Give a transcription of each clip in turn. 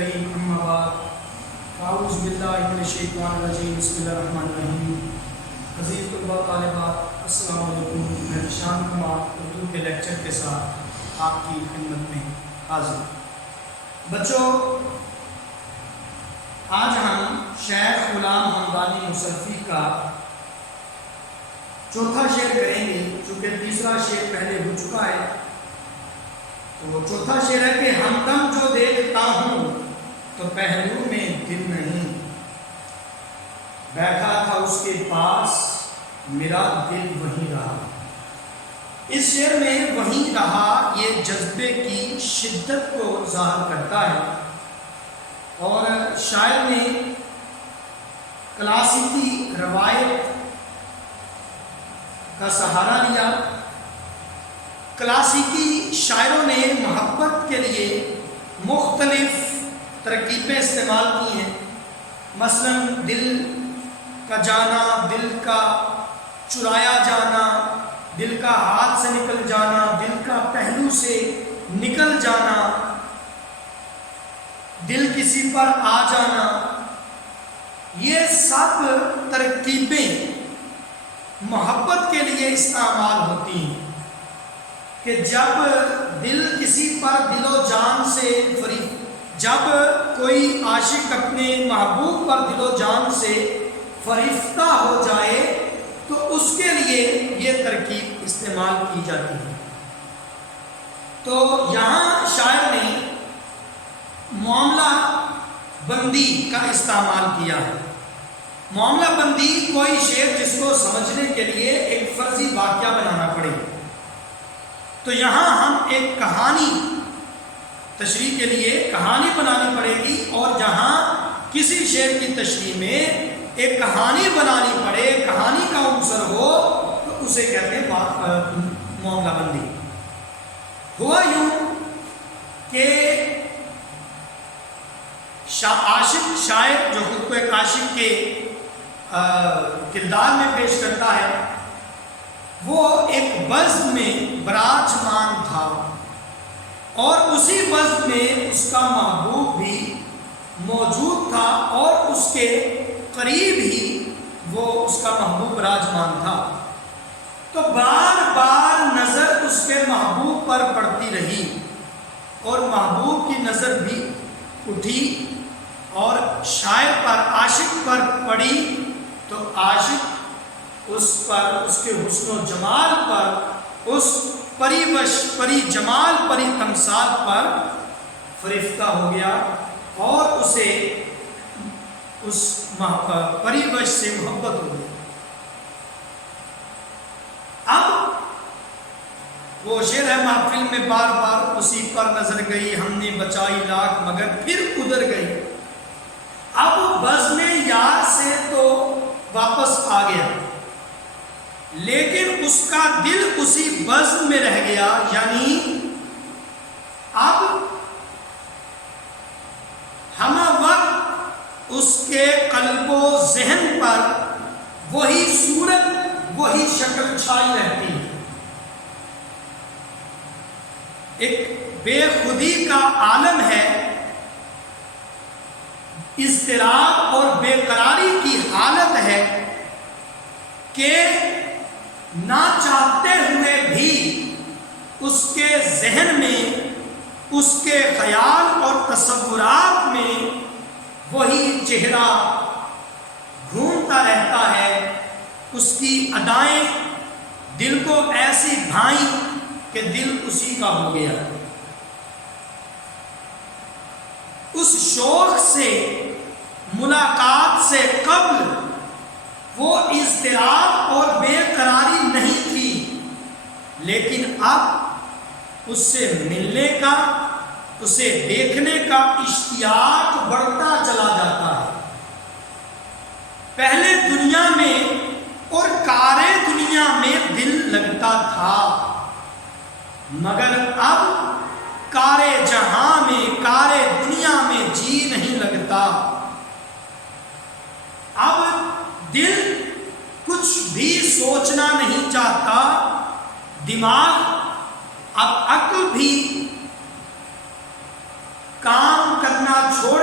کریم اما بعد اعوذ باللہ من الشیطان الرجیم بسم اللہ الرحمن الرحیم. عزیز طلباء طالبات السلام علیکم. میں شان کمار اردو کے لیکچر کے ساتھ آپ کی خدمت میں حاضر. بچوں، آج ہم شیخ غلام حمدانی موصلفی کا چوتھا شعر کریں گے. چونکہ تیسرا شعر پہلے ہو چکا ہے تو چوتھا شعر ہے کہ ہمدم جو دیکھتا ہوں تو پہلو میں دل نہیں، بیٹھا تھا اس کے پاس میرا دل وہیں رہا. اس شعر میں وہیں رہا یہ جذبے کی شدت کو ظاہر کرتا ہے اور شاعر نے کلاسیکی روایت کا سہارا لیا. کلاسیکی شاعروں نے محبت کے لیے مختلف ترکیبیں استعمال کی ہیں. مثلا دل کا جانا، دل کا چرایا جانا، دل کا ہاتھ سے نکل جانا، دل کا پہلو سے نکل جانا، دل کسی پر آ جانا، یہ سب ترکیبیں محبت کے لیے استعمال ہوتی ہیں کہ جب دل کسی پر دل و جان سے جب کوئی عاشق اپنے محبوب پر دل و جان سے فریفتہ ہو جائے تو اس کے لیے یہ ترکیب استعمال کی جاتی ہے. تو یہاں شاعر نے معاملہ بندی کا استعمال کیا ہے. معاملہ بندی کوئی شعر جس کو سمجھنے کے لیے ایک فرضی واقعہ بنانا پڑے. تو یہاں ہم ایک کہانی تشریح کے لیے کہانی بنانی پڑے گی، اور جہاں کسی شعر کی تشریح میں ایک کہانی بنانی پڑے، کہانی کا عنصر ہو، تو اسے کہتے ہیں معاملہ بندی. ہوا یوں کہ عاشق شاعر جو خود کو ایک عاشق کے کردار میں پیش کرتا ہے، وہ ایک بزم میں براجمان تھا اور اسی بزم میں اس کا محبوب بھی موجود تھا اور اس کے قریب ہی وہ اس کا محبوب براجمان تھا. تو بار بار نظر اس کے محبوب پر پڑتی رہی اور محبوب کی نظر بھی اٹھی اور شاعر پر، عاشق پر پڑی. تو عاشق اس پر، اس کے حسن و جمال پر، اس پری وش، پری جمال، پری تمثال پر فریفتہ ہو گیا اور اسے اس پری وش سے محبت ہو گئی. اب وہ شعر ہے محفل میں بار بار اسی پر نظر گئی، ہم نے بچائی لاکھ مگر پھر ادھر گئی. اب بزم یار سے تو واپس آ گیا لیکن اس کا دل اسی بزم میں رہ گیا. یعنی اب ہم وقت اس کے قلب و ذہن پر وہی صورت، وہی شکل چھائی رہتی ہے. ایک بے خودی کا عالم ہے، اضطراب اور بے قراری کی حالت ہے کہ نہ چاہتے ہوئے بھی اس کے ذہن میں، اس کے خیال اور تصورات میں وہی چہرہ گھومتا رہتا ہے. اس کی ادائیں دل کو ایسی بھائیں کہ دل اسی کا ہو گیا. اس شوق سے، ملاقات سے قبل وہ اضطراب اور بے قراری نہیں تھی، لیکن اب اس سے ملنے کا، اسے دیکھنے کا اشتیاق بڑھتا چلا جاتا ہے. پہلے دنیا میں اور کارے دنیا میں دل لگتا تھا، مگر اب کارے جہاں میں، کارے دنیا میں جی نہیں لگتا. اب دل کچھ بھی سوچنا نہیں چاہتا، دماغ اب عقل بھی کام کرنا چھوڑ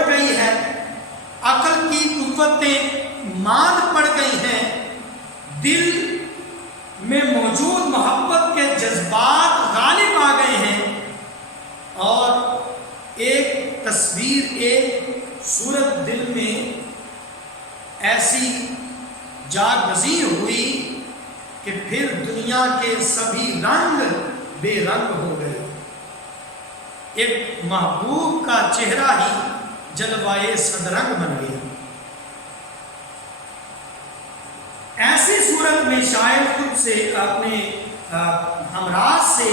عقل کی قوتیں ماند پڑ گئی ہیں، دل میں موجود محبت کے جذبات غالب آ گئے ہیں، اور ایک تصویر، ایک صورت دل میں ایسی جاگزی ہوئی کہ پھر دنیا کے سبھی رنگ بے رنگ ہو گئے، ایک محبوب کا چہرہ ہی جلوائے صدرنگ بن گیا۔ ایسی صورت میں شاعر خود سے اپنے ہمراز سے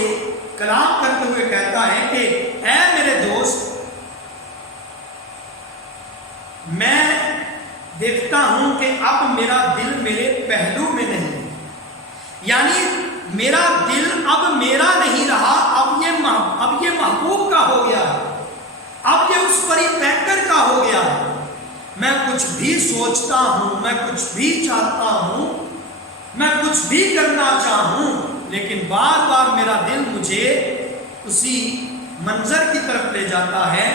کلام کرتے ہوئے کہتا ہے کہ اے میرے دوست، میں دیکھتا ہوں کہ اب میرا دل میرے پہلو میں نہیں ہے، یعنی میرا دل اب میرا نہیں رہا، اب یہ محبوب کا ہو گیا، اب یہ اس پری پیکر کا ہو گیا۔ میں کچھ بھی سوچتا ہوں، میں کچھ بھی چاہتا ہوں، میں کچھ بھی کرنا چاہوں، لیکن بار بار میرا دل مجھے اسی منظر کی طرف لے جاتا ہے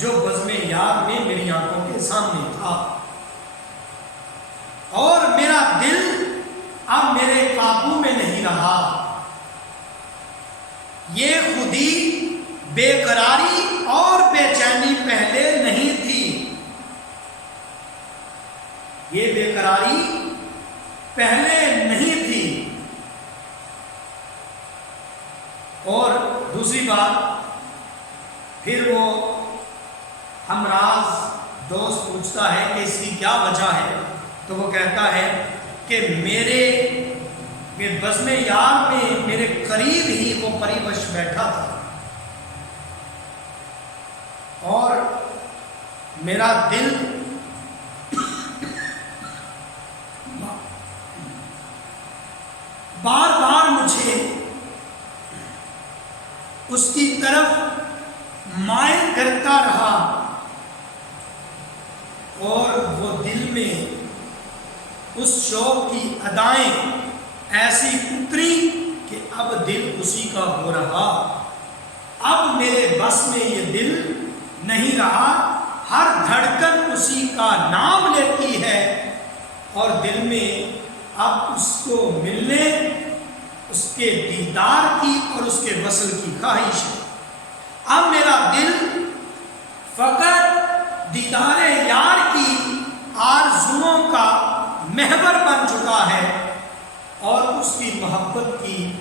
جو بزم یار میں میری آنکھوں کے سامنے تھا، اور میرا دل اب میرے قابو میں نہیں رہا۔ یہ خودی بے قراری اور بے چینی پہلے نہیں تھی، یہ بے قراری پہلے نہیں تھی۔ اور دوسری بات، پھر وہ ہمراز دوست پوچھتا ہے کہ اس کی کیا وجہ ہے، تو وہ کہتا ہے کہ میرے بزم یار میں میرے قریب ہی وہ پریوش بیٹھا تھا، اور میرا دل بار بار مجھے اس کی طرف مائل کرتا رہا، اور وہ دل میں اس شوق کی ادائیں ایسی اتری کہ اب دل اسی کا ہو رہا، اب میرے بس میں یہ دل نہیں رہا، ہر دھڑکن اسی کا نام لیتی ہے، اور دل میں اب اس کو ملنے، اس کے دیدار کی اور اس کے وصل کی خواہش ہے۔ اب میرا دل فقط دیدار یار کی آرزوؤں کا محور بن چکا ہے، اور اس کی محبت کی،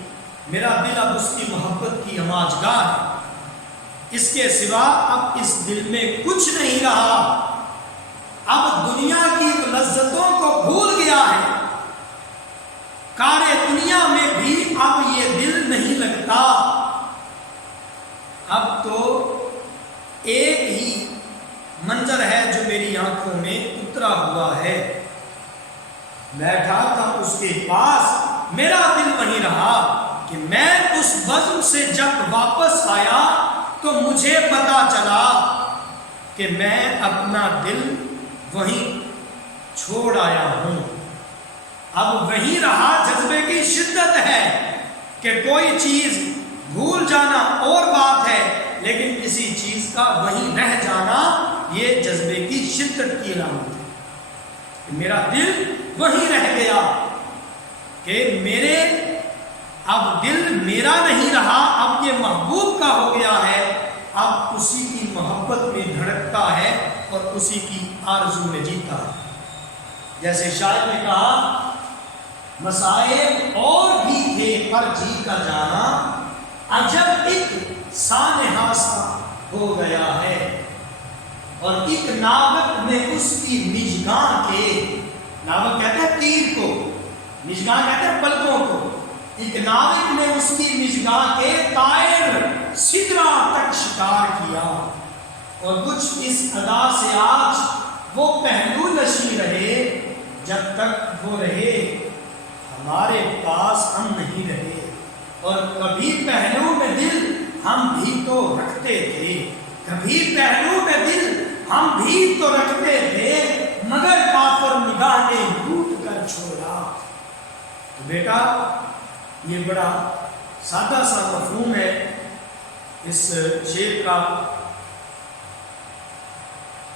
میرا دل اب اس کی محبت کی آماجگاہ ہے، اس کے سوا اب اس دل میں کچھ نہیں رہا، اب دنیا کی لذتوں کو بھول گیا ہے، کار دنیا میں بھی اب یہ دل نہیں لگتا، اب تو ایک ہی منظر ہے جو میری آنکھوں میں اترا ہوا ہے۔ بیٹھا تھا اس کے پاس، میرا دل وہیں رہا، کہ میں اس بزم سے جب واپس آیا تو مجھے پتا چلا کہ میں اپنا دل وہیں چھوڑ آیا ہوں۔ اب وہیں رہا، جذبے کی شدت ہے کہ کوئی چیز بھول جانا اور بات ہے، لیکن کسی چیز کا وہیں رہ جانا یہ جذبے کی شدت کی علامت ہے۔ میرا دل وہیں رہ گیا کہ میرے اب دل میرا نہیں رہا، اب یہ محبوب کا ہو گیا ہے، اب اسی کی محبت میں دھڑکتا ہے اور اسی کی آرزو میں جیتا ہے۔ جیسے شاعر نے کہا، مسائل اور بھی تھے پر جی کا جانا، عجب ایک سانحہ سا ہو گیا ہے، اور ایک ناوک نے اس کی نجگاہ کے، ناوک کہتے ہیں تیر کو، نجگاہ کہتے ہیں پلکوں کو، ایک ناوک نے اس کی نجگاہ کے طائر سدرا تک شکار کیا، اور کچھ اس ادا سے آج وہ پہلو نشیں رہے، جب تک وہ رہے ہمارے پاس ہم نہیں رہے، اور کبھی پہلو میں دل ہم بھی تو رکھتے تھے، کبھی پہلو میں دل ہم بھی تو رکھتے تھے، مگر کافر نگاہ نے لوٹ کر چھوڑا۔ تو بیٹا، یہ بڑا سادہ سا مفہوم ہے اس شعر کا،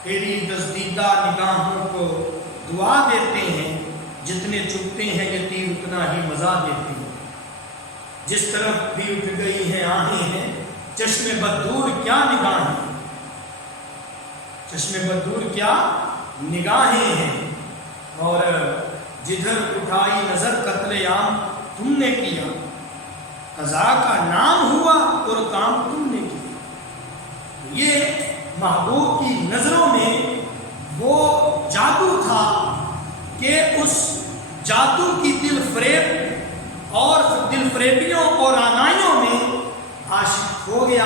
تیری دزدیدہ نگاہوں کو دعا دیتے ہیں، جتنے چبتے ہیں یہ تیر اتنا ہی مزہ دیتے ہیں۔ جس طرف بھی اٹھ گئی ہیں آہیں ہیں، چشم بددور کیا نگاہیں، چشم بددور کیا نگاہیں ہیں۔ اور جدھر اٹھائی نظر قتل عام تم نے کیا، قضا کا نام ہوا اور کام تم نے کیا۔ یہ محبوب کی نظروں میں وہ جادو تھا کہ اس جادو کی دل فریب اور دل فریبیوں اور آنائیوں میں عاشق ہو گیا،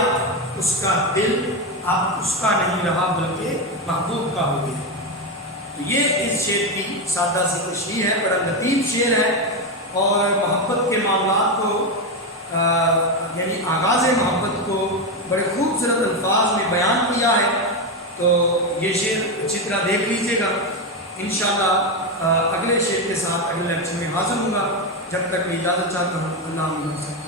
اس کا دل اب اس کا نہیں رہا بلکہ محبوب کا ہو گیا۔ یہ اس شعر کی سادہ سی تشریح ہے، بڑا لطیف شعر ہے، اور محبت کے معاملات کو یعنی آغاز محبت کو بڑے خوبصورت الفاظ میں بیان کیا ہے۔ تو یہ شعر اچھی طرح دیکھ لیجئے گا۔ انشاءاللہ اگلے شعر کے ساتھ اگلے لیکچر میں حاضر ہوں گا۔ جب تک میں اجازت چاہتا ہوں، اللہ حافظ۔